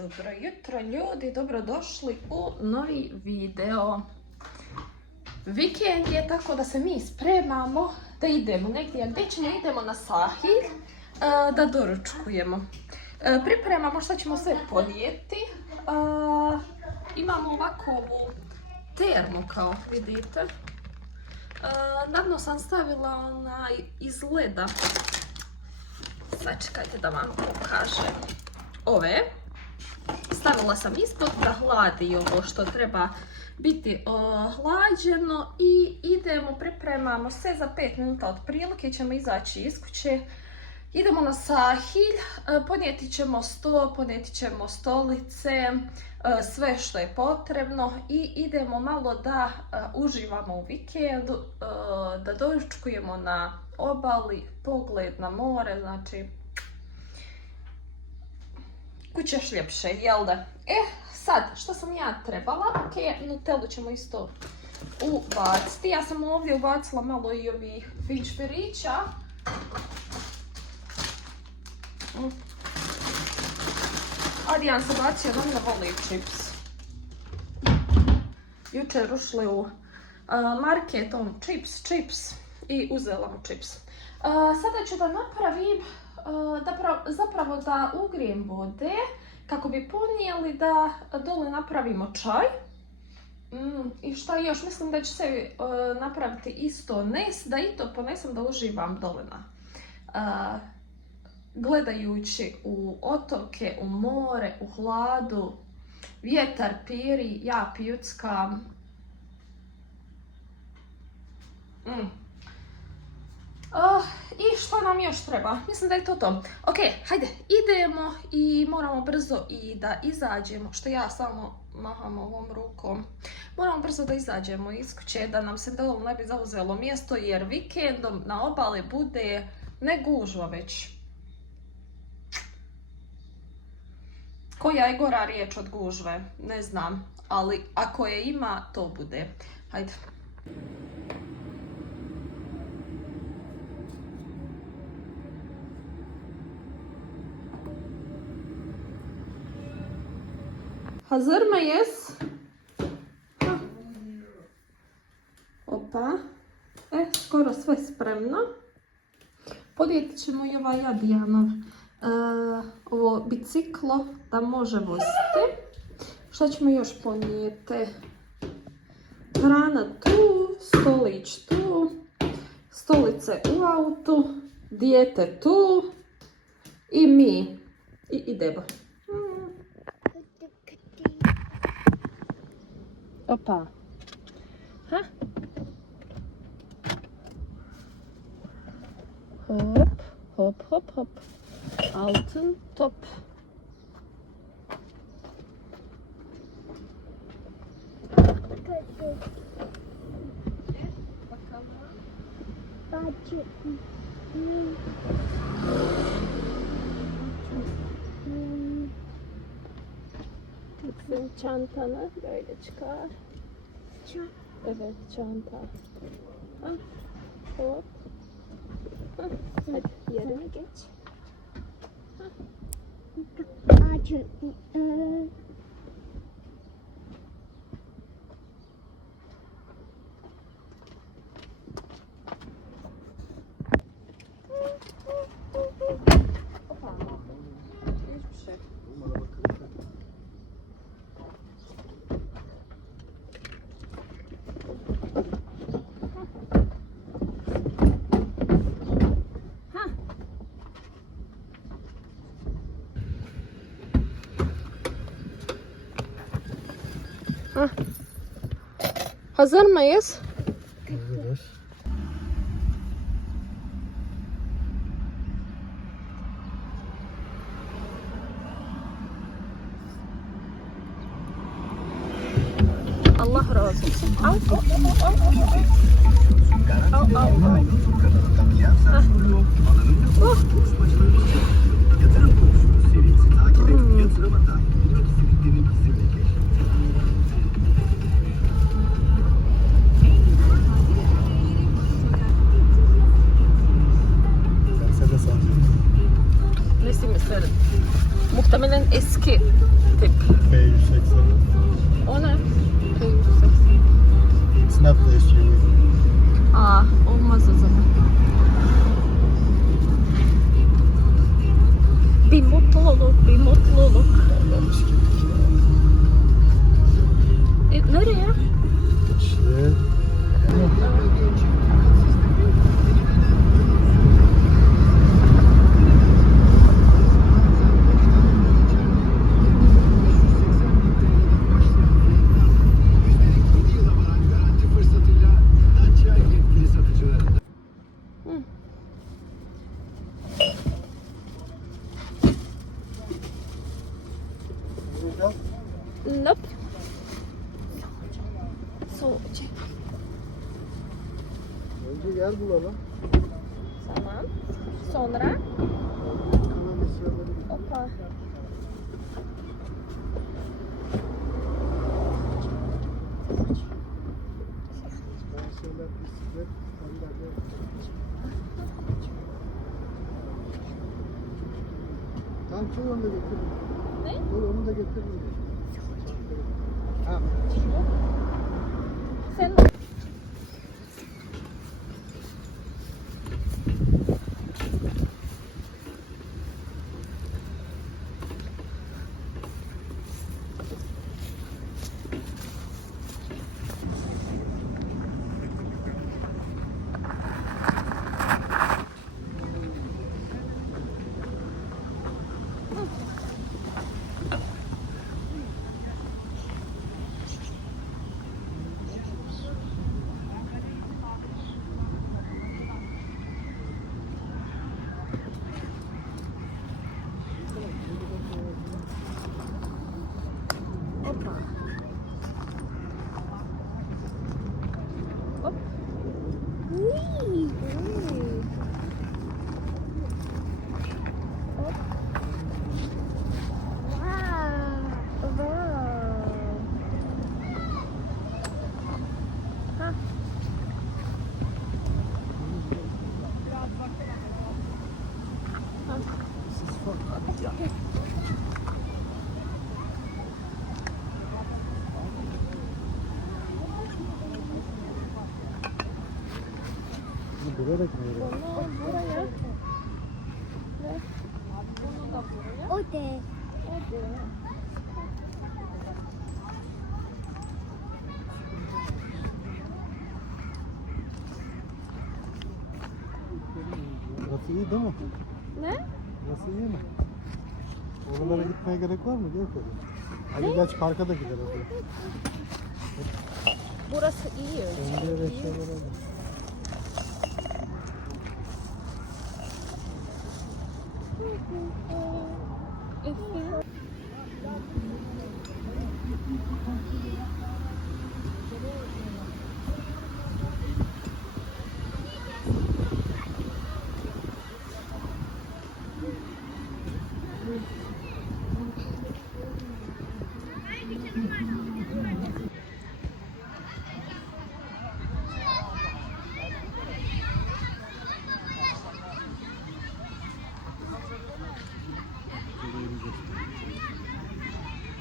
Dobro jutro ljudi, dobrodošli u novi video. Vikend je, tako da se mi spremamo da idemo negdje. Gdje ćemo? Idemo na Sahil da doručkujemo. Pripremamo što ćemo sve ponijeti. Imamo ovako ovu termu, kao vidite. Na dno sam stavila onaj iz leda. Sačekajte da vam pokažem. Ove stavila sam ispod da hladi ovo što treba biti hlađeno i idemo, pripremamo se za 5 minuta otprilike, ćemo izaći iz kuće. Idemo na Sahil, ponijeti ćemo sto, ponijeti ćemo stolice, sve što je potrebno i idemo malo da uživamo u vikendu, da doručkujemo na obali, pogled na more, znači kućeš ljepše, jel da? Sad, što sam ja trebala? Nutellu ćemo isto ubaciti. Ja sam ovdje ubacila malo i ovih fičferića. Adrian se bacio, on ne voli čips. Jučer ušli u market, čips i uzela mu čips. Sada ću da napravim, zapravo da ugrijem vode kako bi ponijeli, da dole napravimo čaj. I šta još, mislim da ću se napraviti isto nes, da i to ponesem da uživam dole gledajući u otoke, u more, u hladu, vjetar piri, ja pijuckam. I što nam još treba? Mislim da je to to. Ok, hajde, idemo i moramo brzo i da izađemo, što ja samo maham ovom rukom. Moramo brzo da izađemo iz kuće, da nam se dovoljno ne bi zauzelo mjesto, jer vikendom na obali bude ne gužva već. Koja je gora riječ od gužve? Ne znam, ali ako je ima, to bude. Hajde. Hazır mıyız? Opa. Skoro sve spremno. Podijeti ćemo i ovaj Adrianov ovo biciklo da može voziti. Što ćemo još ponijeti? Hrana tu, stolić tu, stolice u autu, dijete tu i mi. I idemo. Opa. Ha? Hop, hop, hop, hop. Altın top. Bakalım. Çantanı böyle çıkar. Evet, çanta. Hop. Hadi yerine geç. Hazır mıyız? Hazırız. Allah razı olsun. Nesi mesela? Muhtemelen eski tip. P180. O ne? It's not the SUV. Aa, olmaz o zaman. Bir mutluluk, bir mutluluk. Yanlış gittik ya. Nereye? İşte. Nope. Soğucu. Önce yer bulalım. Tamam. Sonra? Opa. Tamam, çoğu onu da getirin. Ne? Onu da getirin. Ha. Sen Buraya da koyalım. bunu buraya. Ve bunu da buraya. O de. Hadi. Burası iyi değil mi? Ne? Burası iyi mi? Oralara gitmeye gerek var mı? Yok öyle. Hadi geç parka da gider hadi. Burası iyi. Önce eşyalar alın.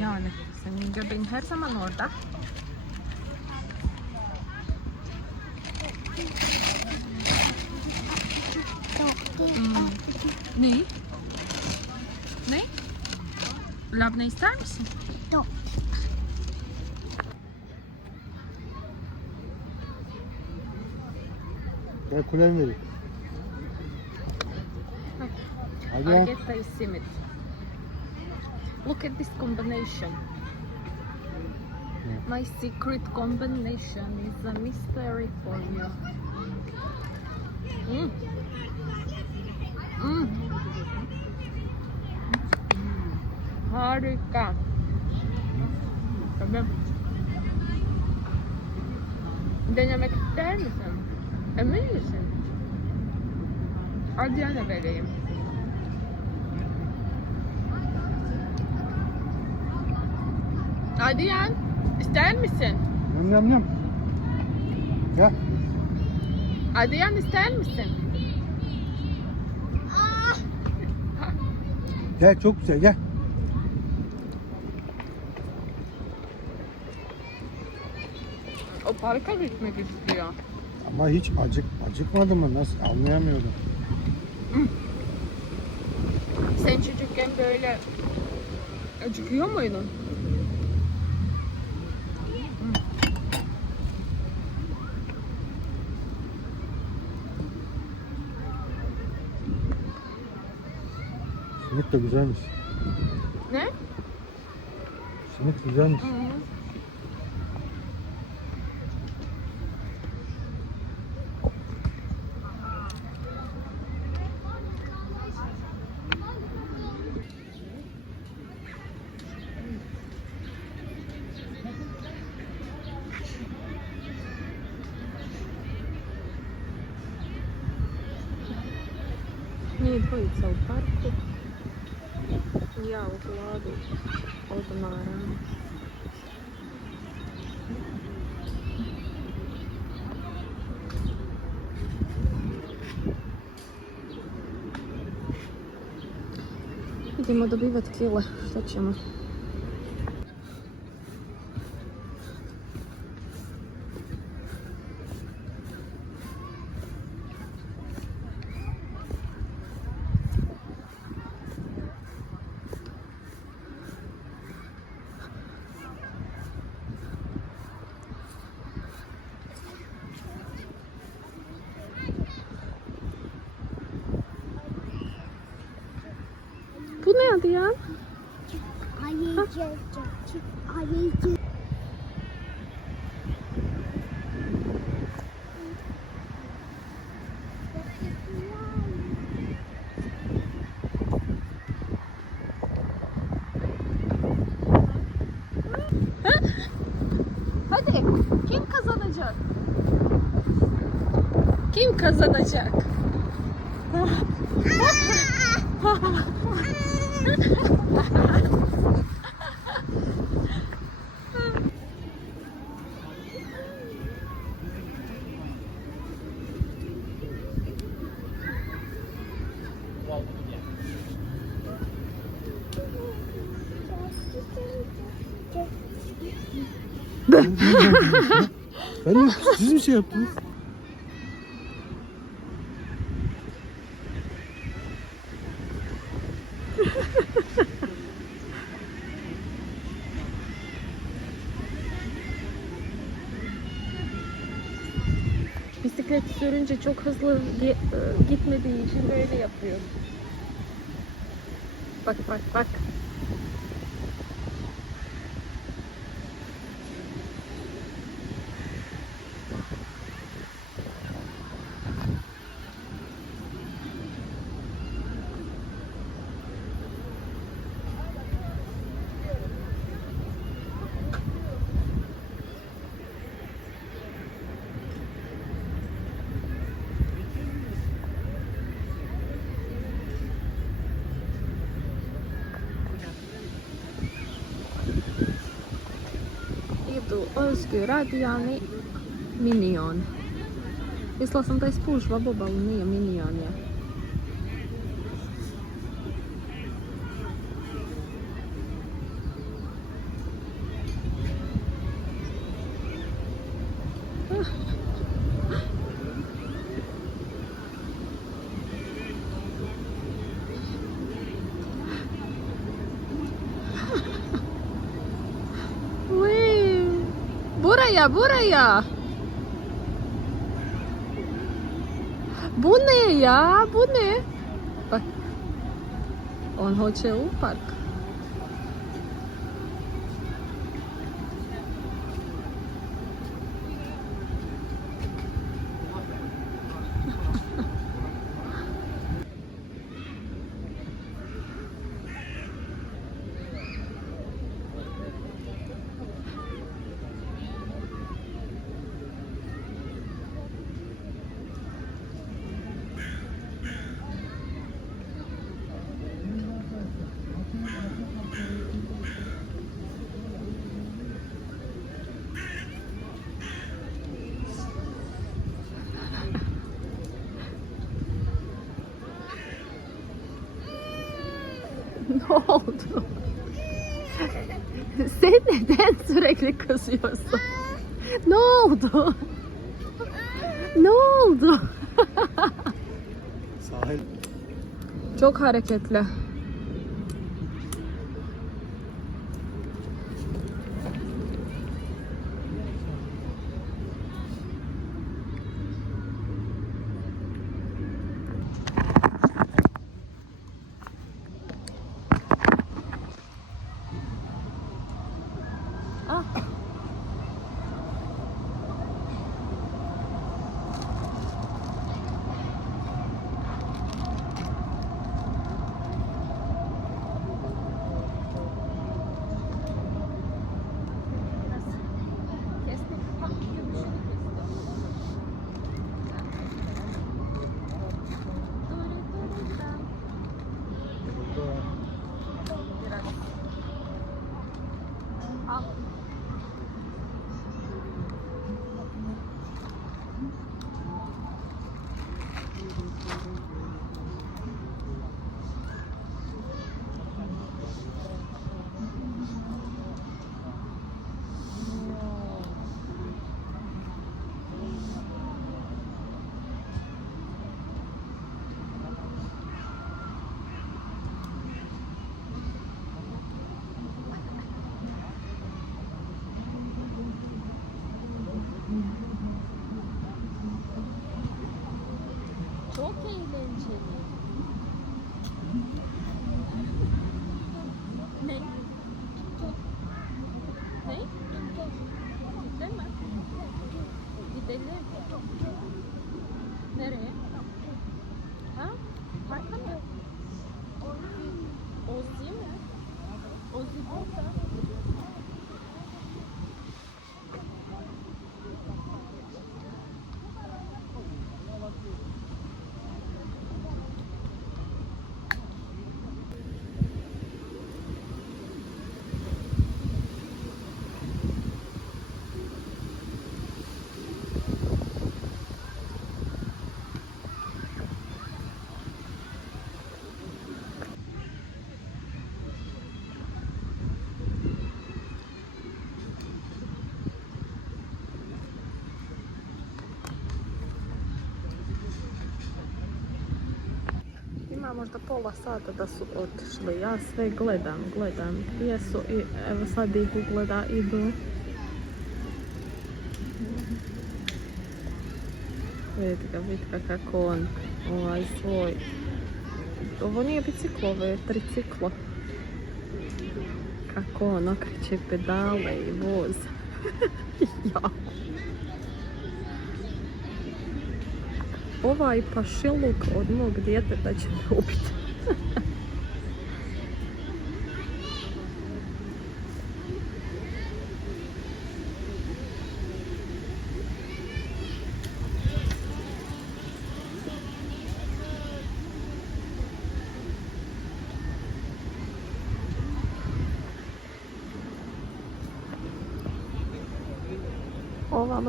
Yani senin göbeğin her zaman orada. Ne? Ne? Labne ister misin? Yok. Gel kulemi vereyim. Hadi I'll ya. get the simit. Look at this combination. My secret combination is a mystery for you. Mm. Mm. Harika. Tabii. Denemek ister misin? Emin misin? Adriana vereyim. Adrian, ister misin? Yum yum yum. Gel. Adrian ister misin? Gel çok güzel gel. O parka gitmek istiyor. Ama hiç acıkmadı mı? Nasıl anlayamıyordum. Sen çocukken böyle acıkıyor muydun? Simit de güzelmiş. Ne? Simit güzelmiş. Njih dvojica u parku. Ja u hladu odmaram. Idemo dobivati kile, što ćemo? Bu ne adı ya? Ayıcı. Hadi kim kazanacak? Kim kazanacak? Ben de siz mi şey yaptınız? Bisiklet sürünce çok hızlı gitmediği için böyle yapıyor. Bak bak bak. Özgür Radijani Minion. Mislila sam da je spužva boba, ali nije Minion je. Buraya, buraya. Bu ne ya? Bu ne? Bak. On hoće u park. Ne oldu? Sen neden sürekli kızıyorsun? Ne oldu? Ne oldu? Sahil. Çok hareketli. Çok eğlenceli. Ne? Ne? Gidelim mi? Gidelim. Nereye? Ha? Parka mı? Ozi mi? Ozi burada. Ima možda pola sata da su otišli. Ja sve gledam. Gdje su i evo sad ih ugleda idu. Vidite kako on svoj. Ovo nije biciklo, ovo je triciklo. Kako on okreće pedale i voz. Jako. Ovaj pašiluk od mog djeteta će me ubiti.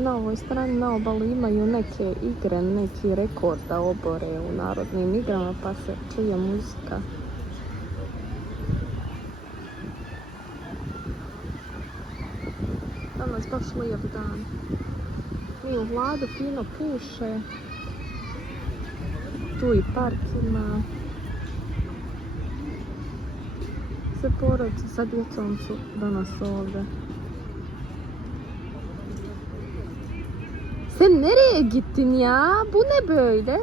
Na ovoj strani na obali imaju neke igre, neki rekord da obore u narodnim igrama, pa se čuje muzika. Danas baš lijep dan. Mi u Vladu fino puše. Tu i park ima. Sve porodice sa djecom su danas ovdje. Sen nereye gittin ya? Bu ne böyle?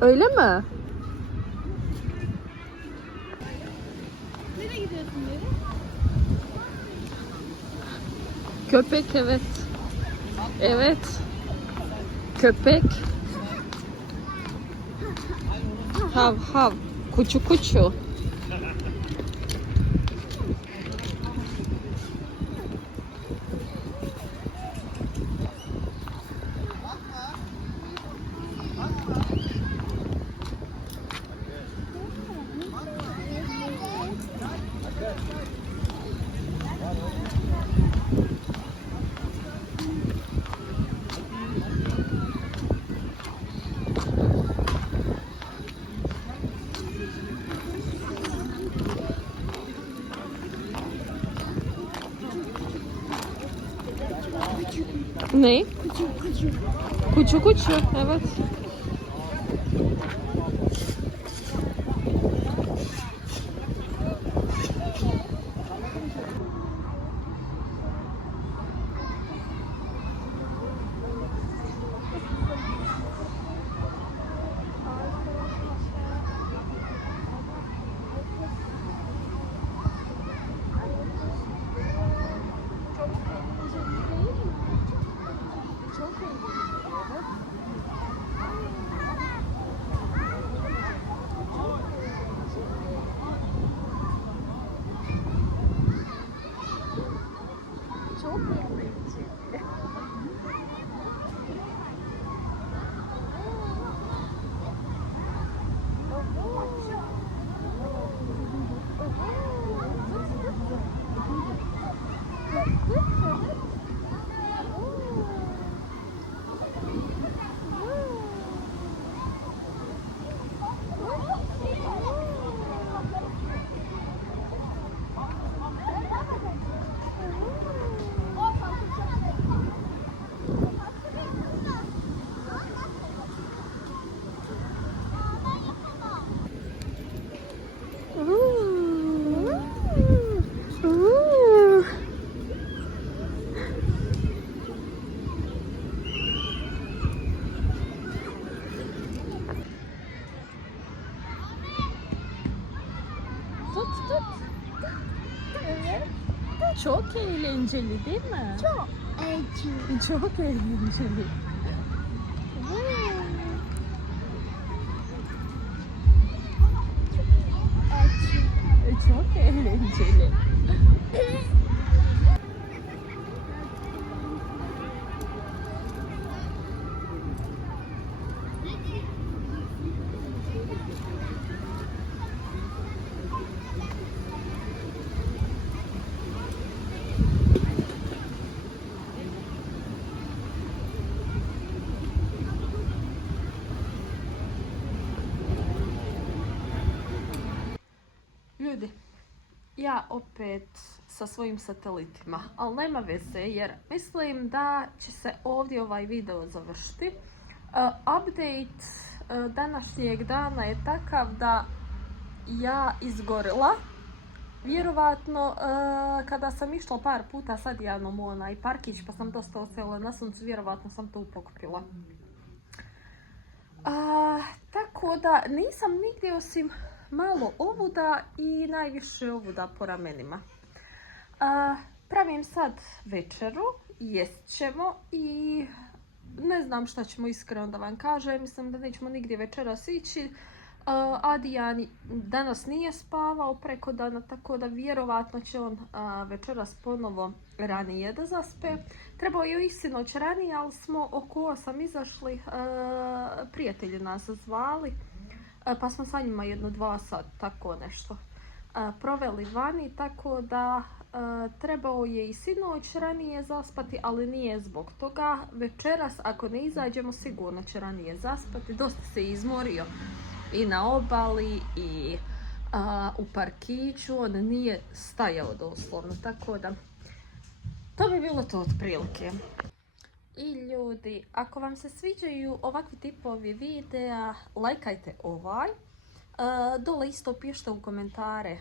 Öyle mi? Nereye gidiyorsun böyle? Köpek evet. Evet. Köpek. Hav hav. Kuçu kuçu. Ne? Kucu kucu. Kuçu kuçu, evet. Çok eğlenceli. Tut tut. Evet. Çok eğlenceli değil mi? Çok acı. Çok eğlenceli. Çok eğlenceli. Ljudi, ja opet sa svojim satelitima, ali nema veze jer mislim da će se ovdje ovaj video završiti. Update današnjeg dana je takav da ja izgorila. Vjerovatno kada sam išla par puta sad javnom u onaj parkić pa sam dosta ostajala na suncu, vjerovatno sam to pokupila. Tako da nisam nigdje osim malo ovuda i najviše ovuda po ramenima. Pravim sad večeru, jest ćemo i ne znam šta ćemo iskreno da vam kažem. Mislim da nećemo nigdje večeras ići. Adijan danas nije spavao preko dana, tako da vjerovatno će on večeras ponovo ranije da zaspe. Trebao je i sinoć ranije, ali smo oko 8 izašli, prijatelji nas zvali, pa smo sa njima 1-2 sata, tako nešto, proveli vani, tako da trebao je i sinoć ranije zaspati, ali nije zbog toga. Večeras, ako ne izađemo, sigurno će ranije zaspati. Dosta se izmorio i na obali i u parkiću, on nije stajao doslovno, tako da to bi bilo to otprilike. I ljudi, ako vam se sviđaju ovakvi tipovi videa, lajkajte ovaj. Dole isto pišite u komentare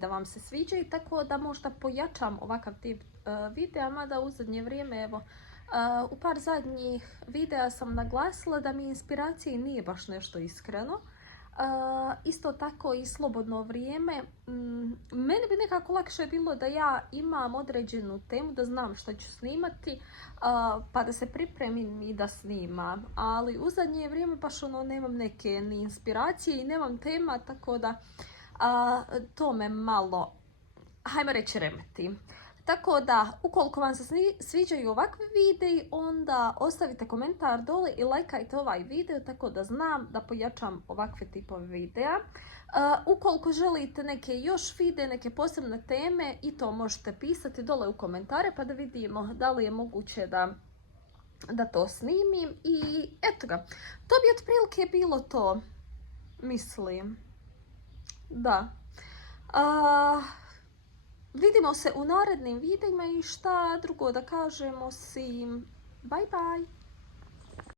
da vam se sviđaju, tako da možda pojačam ovakav tip videa, mada u zadnje vrijeme, evo, u par zadnjih videa sam naglasila da mi inspiracije nije baš nešto iskreno. Isto tako i slobodno vrijeme. Meni bi nekako lakše bilo da ja imam određenu temu, da znam što ću snimati, pa da se pripremim i da snimam. Ali u zadnje vrijeme baš nemam neke ni inspiracije i nemam tema, tako da to me malo, hajmo reći, remeti. Tako da, ukoliko vam se sviđaju ovakvi videi, onda ostavite komentar dole i lajkajte ovaj video, tako da znam da pojačam ovakve tipove videa. Ukoliko želite neke još videe, neke posebne teme, i to možete pisati dole u komentare, pa da vidimo da li je moguće da to snimim. I eto ga, to bi otprilike bilo to, mislim. Da. Vidimo se u narednim videima i šta drugo da kažem osim Bye bye.